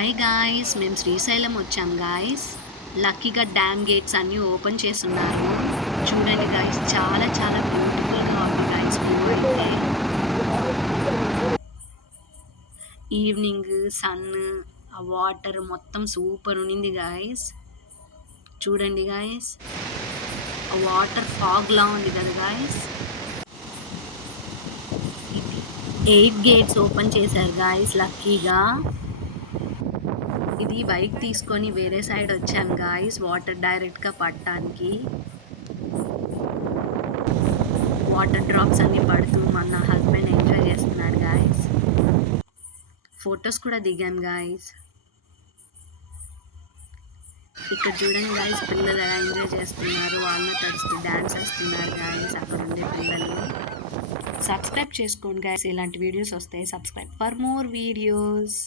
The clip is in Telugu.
హాయ్ గాయ్స్ మేము శ్రీశైలం వచ్చాం గాయస్ లక్కీగా డ్యామ్ గేట్స్ అన్నీ ఓపెన్ చేస్తున్నారు. చూడండి గాయస్ చాలా చాలా బ్యూటిఫుల్గా ఉంది గాయ్స్ ఈవినింగ్ సన్ ఆ వాటర్ మొత్తం సూపర్ ఉన్నింది గాయస్ చూడండి గాయ్స్ ఆ వాటర్ ఫాగ్లా ఉంది కదా గాయస్ ఎయిట్ గేట్స్ ఓపెన్ చేశారు గాయస్ లక్కీగా ఇది బైక్ తీసుకొని వేరే సైడ్ వచ్చాను గాయస్ వాటర్ డైరెక్ట్గా పట్టడానికి. వాటర్ డ్రాప్స్ అన్ని పడుతూ మన హస్బెండ్ ఎంజాయ్ చేస్తున్నాడు గాయస్ ఫొటోస్ కూడా దిగాను గాయస్ ఇక్కడ చూడండి గాయస్ పిల్లలు ఎలా ఎంజాయ్ చేస్తున్నారు. వాళ్ళు తడుస్తూ డ్యాన్స్ వేస్తున్నారు గాయస్ అక్కడ ఉండే పిల్లలు. సబ్స్క్రైబ్ చేసుకోండి గాయస్ ఇలాంటి వీడియోస్ వస్తాయి సబ్స్క్రైబ్ ఫర్ మోర్ వీడియోస్